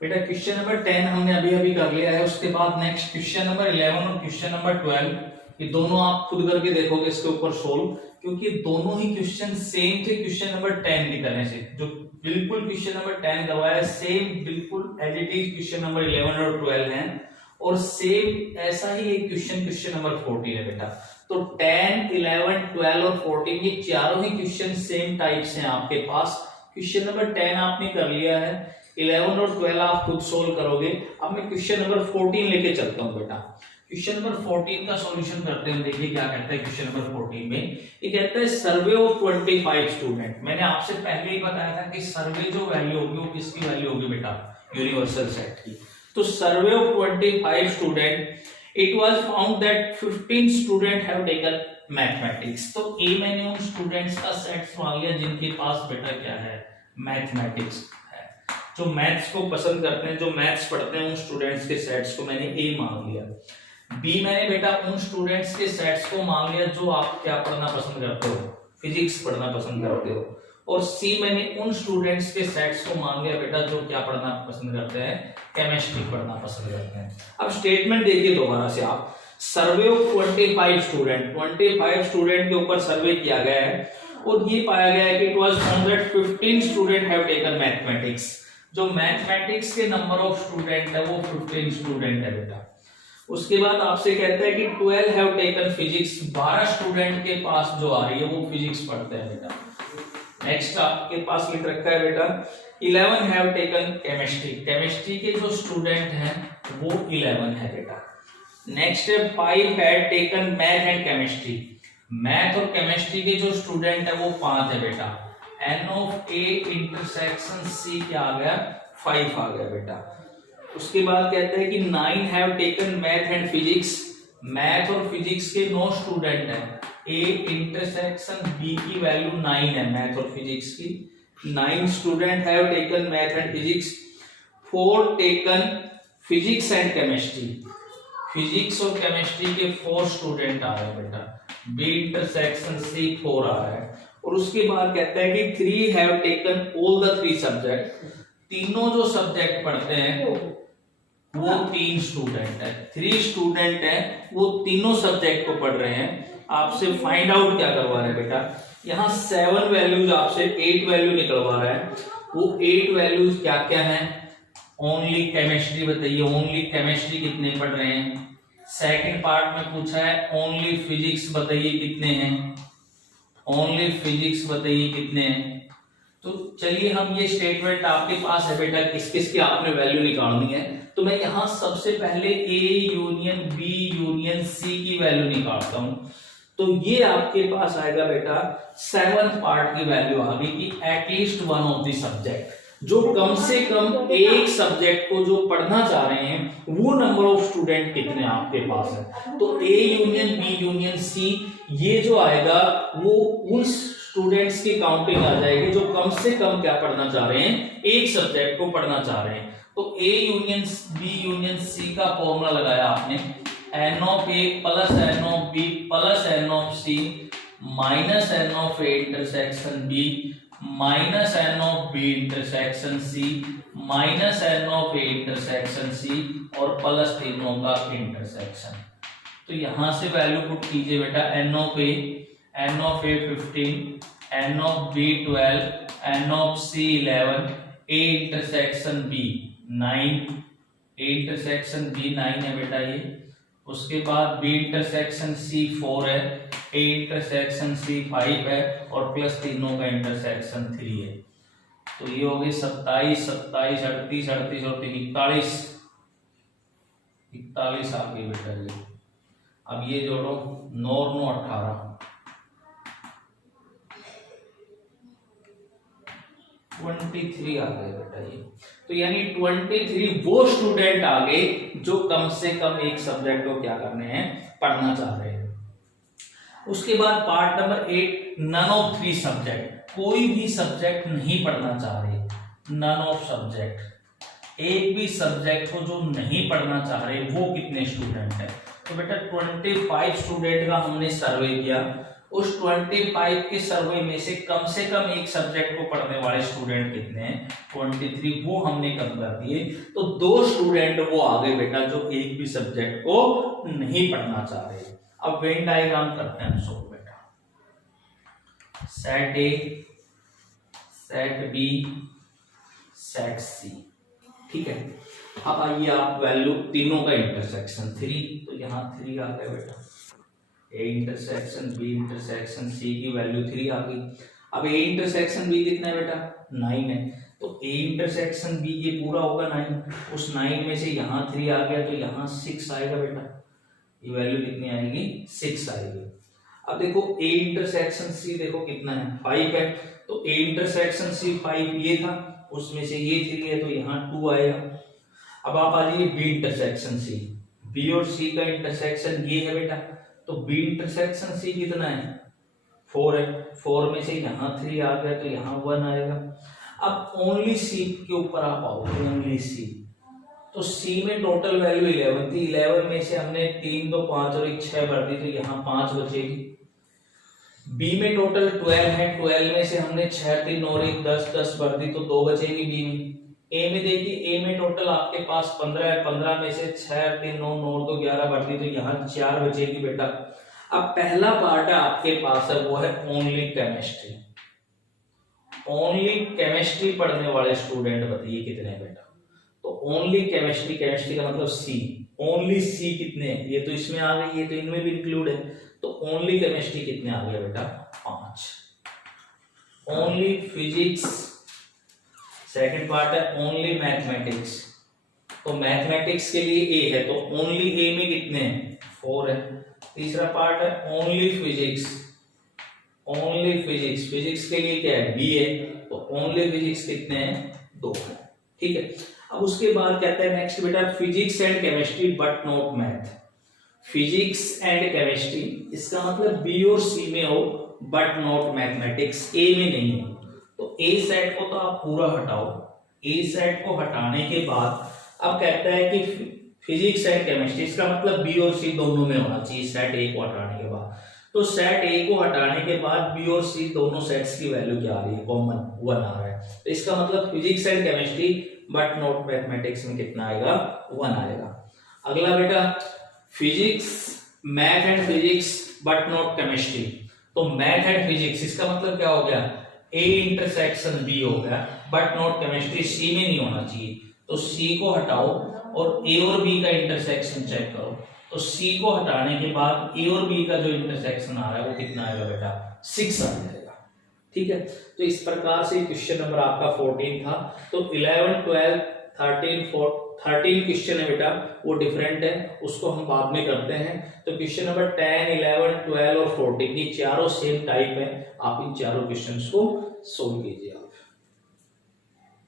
बेटा question number 10 हमने अभी अभी कर लिया है। उसके बाद नेक्स्ट क्वेश्चन नंबर 11 और क्वेश्चन नंबर 12, ये दोनों आप खुद करके देखोगे इसके ऊपर सोल्व, क्योंकि दोनों ही क्वेश्चन सेम थे क्वेश्चन नंबर 10 की तरह से। जो बिल्कुल क्वेश्चन नंबर 10 करवाया सेम बिल्कुल as it is question number 11 और 12 है, और सेम ऐसा ही एक क्वेश्चन नंबर 14 है बेटा। तो 10, 11, 12 और 14 ये चारों ही क्वेश्चन सेम टाइप से हैं आपके पास। क्वेश्चन नंबर 10 आपने कर लिया है, 11 और 12 आप खुद सोल्व करोगे। अब मैं क्वेश्चन नंबर 14 लेके चलता हूं बेटा। क्वेश्चन नंबर 14 का सॉल्यूशन करते हैं। देखिए क्या कहता है क्वेश्चन नंबर 14 में। ये कहता है सर्वे ऑफ 25 स्टूडेंट। मैंने आपसे पहले ही बताया था कि सर्वे जो वैल्यू होगी वो किसकी वैल्यू होगी बेटा, यूनिवर्सल सेट की। तो survey of 25 student, it was found that 15 student have taken mathematics. तो ए मैंने उन स्टूडेंट्स का सेट मांग लिया जिनके पास बेटा क्या है, मैथमेटिक्स है, जो मैथ्स को पसंद करते हैं, जो मैथ्स पढ़ते हैं, उन स्टूडेंट्स के सेट्स को मैंने ए मांग लिया। बी मैंने बेटा उन स्टूडेंट्स के सेट्स को मांग लिया जो आप क्या पढ़ना पसंद करते हो, फिजिक्स पढ़ना पसंद करते हो। और सी मैंने उन स्टूडेंट्स के सेट्स को मांग लिया बेटा जो क्या पढ़ना पसंद करते हैं, केमिस्ट्री पढ़ना पसंद करते हैं। अब स्टेटमेंट देखिए दोबारा से आप, सर्वे ऑफ 25 स्टूडेंट, 25 स्टूडेंट के ऊपर सर्वे किया गया है और ये पाया गया है कि it was found that 15 student have taken mathematics. जो मैथमेटिक्स के नंबर ऑफ स्टूडेंट है वो 15 स्टूडेंट है बेटा। उसके बाद आपसे कहता है कि 12 हैव टेकन फिजिक्स, 12 स्टूडेंट के पास जो आ रही है वो फिजिक्स पढ़ते हैं बेटा। नेक्स्ट आपके पास लिख रखा है बेटा 11 हैव टेकन केमिस्ट्री, केमिस्ट्री के जो स्टूडेंट हैं वो 11 है बेटा। नेक्स्ट है 5 have taken math and chemistry, math और केमिस्ट्री के जो स्टूडेंट है वो 5 है बेटा। N of A intersection C क्या आ गया, 5 आ गया बेटा। उसके बाद कहते हैं कि 9 have taken math and physics, math और फिजिक्स के 9 स्टूडेंट हैं। ए इंटरसेक्शन बी की वैल्यू 9 है मैथ और फिजिक्स की। 9 student have taken math and physics. 4 taken physics and chemistry, physics और केमिस्ट्री के 4 स्टूडेंट आ रहे हैं बेटा। बी इंटरसेक्शन सी 4 आ रहा है। और उसके बाद कहता है कि 3 have taken all the 3 subject, तीनों जो सब्जेक्ट पढ़ते हैं वो 3 स्टूडेंट है, 3 स्टूडेंट है, वो तीनों सब्जेक्ट को पढ़ रहे हैं। आपसे फाइंड आउट क्या करवा रहे हैं बेटा, यहाँ 7 वैल्यूज आपसे 8 वैल्यू निकलवा रहा है। वो 8 वैल्यूज क्या क्या हैं, ओनली केमिस्ट्री बताइए, ओनली केमिस्ट्री कितने पढ़ रहे हैं। सेकंड पार्ट में पूछा है ओनली फिजिक्स बताइए कितने हैं, ओनली फिजिक्स बताइए कितने हैं। तो चलिए हम ये स्टेटमेंट आपके पास है बेटा, किस किस की आपने वैल्यू निकालनी है। तो मैं यहां सबसे पहले A union B union C की वैल्यू निकालता हूं। तो ये आपके पास आएगा बेटा 7th पार्ट की वैल्यू आ गई कि at least one of the subject, जो कम से कम एक सब्जेक्ट को जो पढ़ना चाह रहे हैं वो नंबर ऑफ स्टूडेंट कितने आपके पास है। तो A union B union C ये जो आएगा वो उन स्टूडेंट्स की काउंटिंग आ जाएगी जो कम से कम क्या पढ़ना चाह रहे हैं, एक सब्जेक्ट को पढ़ना चाह रहे हैं। तो A union B union C का फॉर्मूला लगाया आपने, N of A plus N of B plus N of C minus N of A intersection B minus N of B intersection C minus N of A intersection C और plus तीनों का intersection. तो यहां से value put कीजिए बेटा, N of A 15, N of B 12, N of C 11, A intersection B 9, A intersection B 9 है बेटा ये। उसके बाद बी इंटरसेक्शन सी 4 है, ए इंटरसेक्शन सी 5 है और प्लस तीनों का इंटरसेक्शन 3 है। तो ये हो गई 27, 27, 38, 38 और 41, 41 आ गई बेटा ये। अब ये जोड़ो 9 और 9 18, 23 आ गए बेटा ये। तो यानी 23 वो स्टूडेंट आ गए जो कम से कम एक सब्जेक्ट को क्या करने हैं, पढ़ना चाह रहे हैं। उसके बाद part number 8, none of 3 subject, कोई भी सब्जेक्ट नहीं पढ़ना चाह रहे, नन ऑफ सब्जेक्ट, एक भी सब्जेक्ट को जो नहीं पढ़ना चाह रहे वो कितने स्टूडेंट है। तो बेटा 25 स्टूडेंट का हमने सर्वे किया उस 25 के सर्वे में से कम एक सब्जेक्ट को पढ़ने वाले स्टूडेंट कितने हैं, 23, वो हमने कम कर दिए। तो 2 स्टूडेंट वो आ गए बेटा जो एक भी सब्जेक्ट को नहीं पढ़ना चाह रहे। अब वेन डायग्राम करते हैं सोल्व बेटा। Set A, set B, set C, ठीक है। अब आइए आप वैल्यू तीनों का इंटरसेक्शन 3, तो यहाँ 3 आ गया बेटा। A intersection B intersection C की वैल्यू 3 आ गई। अब ए इंटरसेक्शन बी कितना है बेटा, 9 है। तो ए इंटरसेक्शन बी ये पूरा होगा 9, उस 9 में से यहाँ 3 आ गया तो यहाँ 6 आएगा बेटा। ये वैल्यू कितनी आएगी, 6 आएगी। अब देखो ए इंटरसेक्शन सी देखो कितना है, 5 है। तो ए इंटरसेक्शन सी 5 ये था, उसमें से ये 3 है तो यहाँ 2 आएगा। अब आप आ जाइए बी इंटरसेक्शन सी, बी और सी का इंटरसेक्शन ये है बेटा। तो बी इंटरसेक्शन सी कितना है, 4 है। 4 में से यहाँ 3 आ गया तो यहाँ 1 आएगा। अब ओनली सी के ऊपर आप आओगे, ओनली सी। तो सी में टोटल वैल्यू 11 थी, 11 में से हमने 3 तो 5 और 1 6 भर दी, तो यहाँ 5 बचेगी। बी में टोटल 12 है, 12 में से हमने 6 3 और 1 10 भर दी, तो 2 बचेगी बी में। ए में देखिए, ए में टोटल आपके पास 15 है, 15 में से 6 3 9 9 तो 11 भर दी, तो यहाँ 4 बचेगी बेटा। अब पहला पार्ट है आपके पास है, वो है ओनली केमिस्ट्री। ओनली केमिस्ट्री पढ़ने वाले स्टूडेंट बताइए कितने हैं बेटा। तो ओनली केमिस्ट्री, केमिस्ट्री का मतलब सी, ओनली सी कितने हैं, ये तो इसमें आ गई, ये तो इनमें भी इंक्लूड है। तो ओनली केमिस्ट्री कितने आ गए बेटा, 5। ओनली फिजिक्स, सेकंड पार्ट है ओनली मैथमेटिक्स। तो मैथमेटिक्स के लिए ए है, तो ओनली ए में कितने हैं, 4 है। तीसरा पार्ट है only physics, only physics, physics के लिए क्या है, बी है। तो ओनली फिजिक्स कितने हैं, 2 है, ठीक है। अब उसके बाद कहता है नेक्स्ट बेटा physics and chemistry but not math. Physics and chemistry, इसका मतलब बी और सी में हो बट नॉट मैथमेटिक्स, ए में नहीं हो। तो ए सेट को तो आप पूरा हटाओ, ए सेट को हटाने के बाद अब कहता है कि फिजिक्स एंड केमिस्ट्री, इसका मतलब बी और सी दोनों में होना चाहिए सेट ए को हटाने के बाद। तो सेट ए को हटाने के बाद बी और सी दोनों सेट्स की वैल्यू क्या आ रही है, कॉमन 1 आ रहा है। तो इसका मतलब physics and chemistry but not mathematics में कितना आएगा, 1 आएगा। अगला बेटा physics, math and physics but not chemistry. तो मैथ एंड फिजिक्स, इसका मतलब क्या हो गया, ए इंटरसेक्शन बी हो गया, बट नॉट केमिस्ट्री सी में नहीं होना चाहिए। तो सी को हटाओ और ए और बी का इंटरसेक्शन चेक करो। तो सी को हटाने के बाद ए और बी का जो इंटरसेक्शन आ रहा है वो कितना आएगा बेटा, 6 आ जाएगा, ठीक है। तो इस प्रकार से क्वेश्चन नंबर आपका 14 था। तो 11 12 13 क्वेश्चन है बेटा, वो डिफरेंट है, उसको हम बाद में करते हैं। तो क्वेश्चन नंबर 10 11 12 और 14 ये चारों सेम टाइप है। आप इन चारों क्वेश्चंस को सोल्व कीजिए।